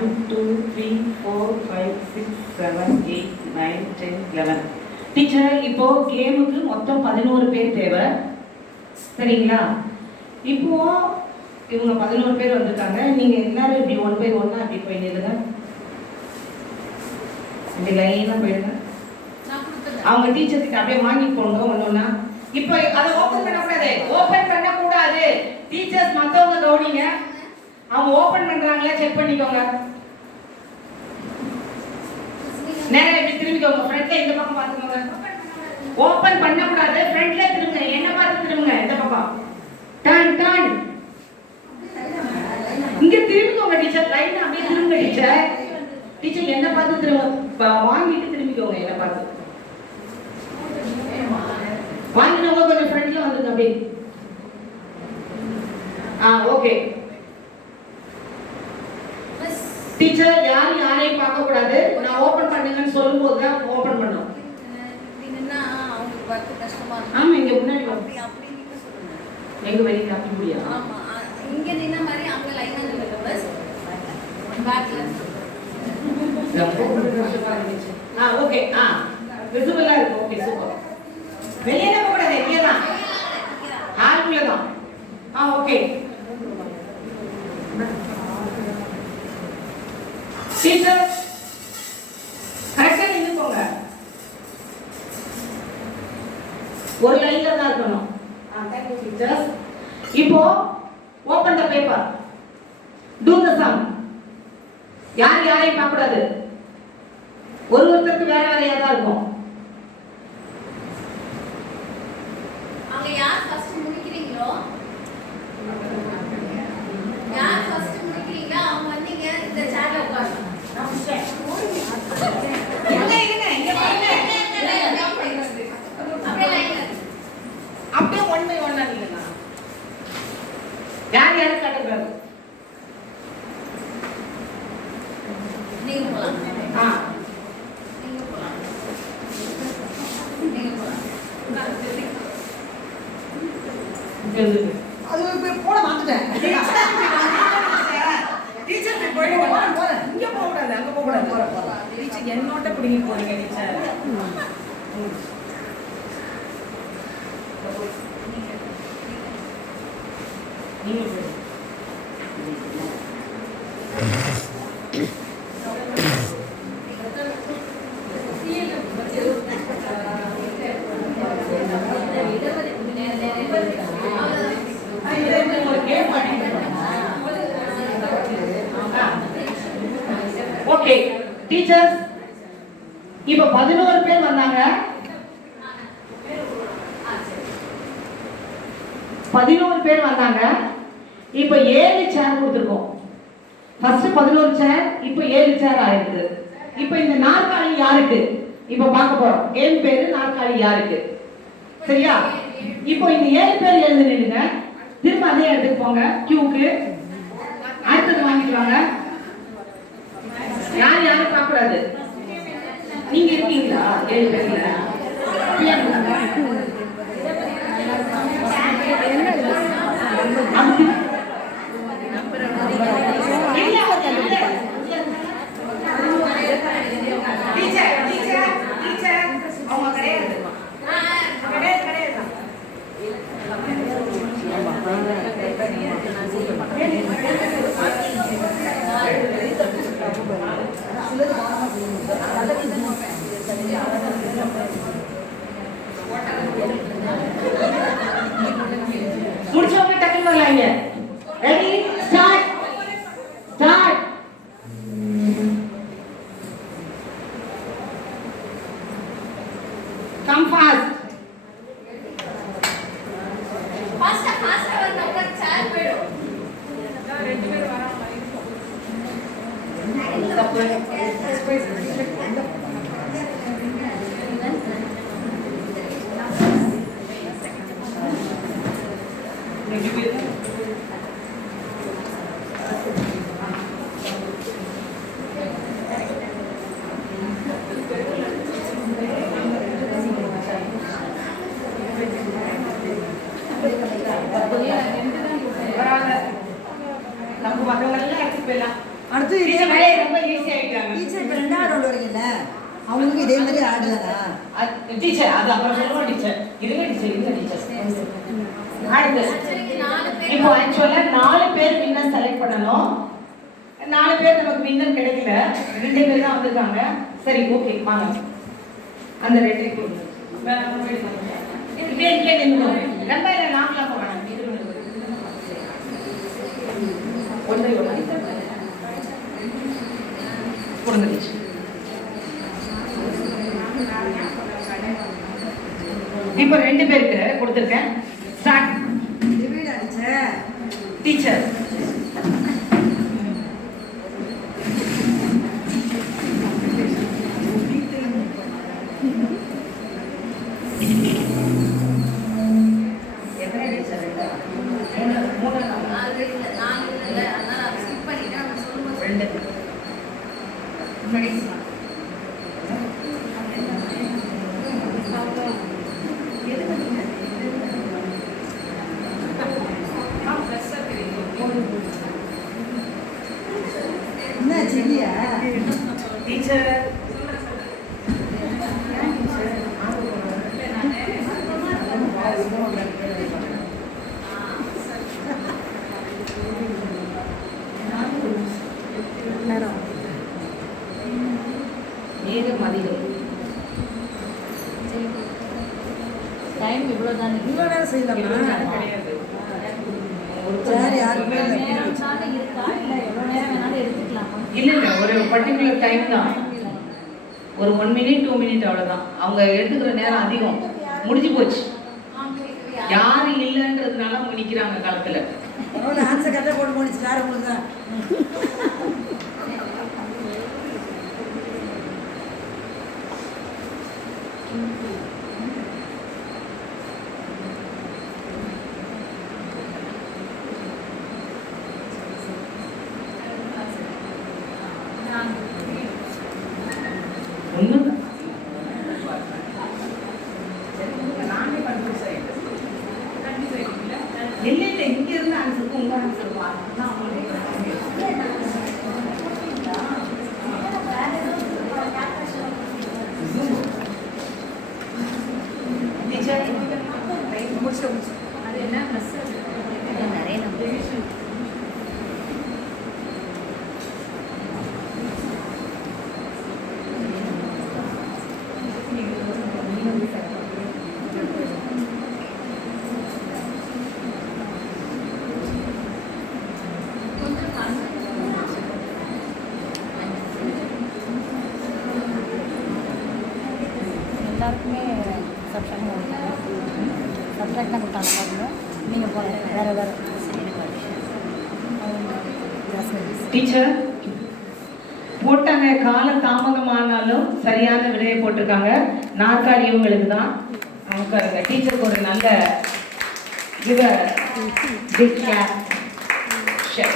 1 2 3 4 5 6 7 8 9 10 11. Teacher இப்போ கேமுக்கு மொத்தம் 11 பேர் தேவை. சரிங்களா? இப்போ இவங்க 11 பேர் வந்திருக்காங்க. நீங்க எல்லாரும் இப்படி 1 by 1 அப்படி போயிடுங்க. இப்படி லைனா போயிடுங்க. அவங்க டீச்சர் கிட்ட அப்படியே வாங்கி போங்க ஒண்ணா. இப்போ அதை ஓபன் பண்ணக்கூடாது. ஓபன் பண்ணக்கூடாது. டீச்சர்ஸ் மத்தவங்க கவனிங்க. அவங்க ஓபன் பண்றாங்களா செக் பண்ணிக்கோங்க. நேரா இப்படி திரும்பிக்கோங்க. ஃப்ரண்ட்ல இந்த பக்கம் பாத்துக்கோங்க. ஓபன் பண்ணக்கூடாது. ஃப்ரண்ட்ல திரும்புங்க. என்ன பார்த்து திரும்புங்க. இந்த பக்கம் டர்ன் டர்ன். இங்க திரும்பிக்கோங்க டீச்சர். லைனா அப்படியே திரும்புங்க டீச்சர். டீச்சர் என்ன பார்த்து திரும்ப வாங்கிட்டு திரும்பிக்கோங்க. என்ன பார்த்து வாங்கினவங்க கொஞ்சம் ஃப்ரண்ட்ல வந்துருங்க அப்படியே. ஓகே. டீச்சர் யாரையும் பார்க்க கூடாது. நான் ஓபன் பண்ணுங்கன்னு சொல்லும்போது தான் ஓபன் பண்ணணும். ஆமா இங்க முன்னாடி அப்படி நீங்க சொல்லுங்க. எங்க வெளிய அப்படி முடியா? ஆமா இங்க நின்ன மாதிரி அங்க லைனா நில்லுங்க. பஸ் பேக்ல ஓகே. விசிபிளா இருக்கு. Okay super. வெளிய போக கூடாது. இங்க தான் ஹால்குள்ள தான். ஓகே. டீச்சர் கரெக்டா நின்னுக்கோங்க. ஒரு லைன்ல தான் இருக்கணும். thank you teachers. இப்போ open the paper. do the sum. யாரையும் பார்க்க கூடாது. ஒருத்தருக்கு வேற வேறையா தான் இருக்கும். அங்க யார் ஃபர்ஸ்ட் முடிக்கிறீங்களோ அவங்க வந்தீங்க இந்த சேர்ல உட்காருங்க. அப்படியே 1 by 1 இல்லைன்னா யாரும் கட்டக்கூடாது. நீங்க போலாம். அது போட மாட்டேன். டீச்சர் போயிடுங்க. இங்க போக கூடாது. அங்க போக கூடாது. டீச்சர் என்னோட பிடிங்கி போறீங்க டீச்சர். ஓகே டீச்சர்ஸ் இப்போ 11 பேர் வந்தாங்க. 11 பேர் வந்தாங்க. இப்போ 7 சேர் கொடுத்துருக்கோம். ஃபர்ஸ்ட் 11 சேர், இப்போ 7 சேர் ஆயிருக்கு. இப்போ இந்த நாற்காலி யாருக்கு? இப்போ பார்க்க போறோம். கேம் பேரு நாற்காலி யாருக்கு? சரியா? இப்போ இந்த 7 பேர் எழுந்து நில்லுங்க. திரும்ப அதே இடத்துக்கு போங்க. கியூக்கு அடுத்தது வாங்கிடுவாங்க. யாரும் பார்க்க கூடாது. நீங்க இருக்கீங்களா 7 பேர்ல? முடிச்சவங்க டக்குனு வரலாங்க. Ready start start. Come fast. ஃபாஸ்டா வரணும். உங்க சேர் போய்டும். ரெண்டு பேர் வராம நம்ம மற்றவங்க எல்லாம் எடுத்துட்டு போயிடலாம். அடுத்து இதே டீச்சர் மாதிரி ரொம்ப ஈஸி ஆயிட்டாங்க. டீச்சர் இப்போ 2வது ரவுண்ட் வரீங்கல்ல அவங்களுக்கு இதே மாதிரி ஆடுதானா? டீச்சர் அது அப்புறம் சொல்லுவோம் டீச்சர். இருங்க டீச்சர். அடுத்து ஆக்சுவலி 4 பேர் இப்போ ஆக்சுவலா 4 பேர் வின்னர் செலக்ட் பண்ணனும். 4 பேர் நமக்கு வின்னர் கிடைக்கல. 2 பேர் தான் வந்திருக்காங்க. சரி ஓகே வாங்க. அந்த ரெட்டை கொடுங்க. இங்கே நின்னு. ரெண்டாயிர நாமல போறாங்க. ஒன்றை கொடுங்க டீச்சர். இப்போ 2 பேருக்கு கொடுத்திருக்கேன். ஸ்டார்ட் டிவைட் அடிச்சே டீச்சர். எத்தனை டீச்சர்? 3 அது இல்ல 4 இல்ல அதனால அதை ஸ்கிப் பண்ணிட்டேன் அவங்க சொல்லும்போது 2 கடைசி என்ன செடியா? டீச்சர் நேரம் அதிகம். டைம் இவ்வளோ தானே இவ்வளோ நேரம் செய்யலாமா? கிடையாது. சரி யாருக்குமே இல்லை. இருக்கா இல்லை எவ்வளோ நேரம் வேணாலும் எடுத்துக்கலாமா? இல்ல ஒரு பர்டிகுலர் டைம் தான். ஒரு 1 மினிட் 2 மினிட் அவ்வளவுதான். அவங்க எடுத்துக்கிற நேரம் அதிகம். முடிஞ்சு போச்சு. யாரு இல்லைன்றதுனால அவங்க நிக்கிறாங்க காலத்துல. பரவாயில்ல ஆன்சர் கரெக்டாக போட்டு போனிச்சு வேறு உங்களுக்கு தான். ஒண்ணுதான். இல்ல இல்ல இங்க இருந்து ஆன்சருக்கு உங்க ஆன்சர் டீச்சர் முடிச்சு முடிச்சு அது என்ன ப்ளஸ் நிறைய நம்பர் எல்லாருக்குமே சப்ஸ்கிரைப் தான் கொடுத்தாங்க பாருங்க. நீங்கள் போகல வேறு வேறு டீச்சர் போட்டாங்க. கால தாமதமானாலும் சரியான விடையை போட்டிருக்காங்க. நாற்காலி இவங்களுக்கு தான். உட்காருங்க. டீச்சருக்கு ஒரு நல்ல give a big clap. Sure.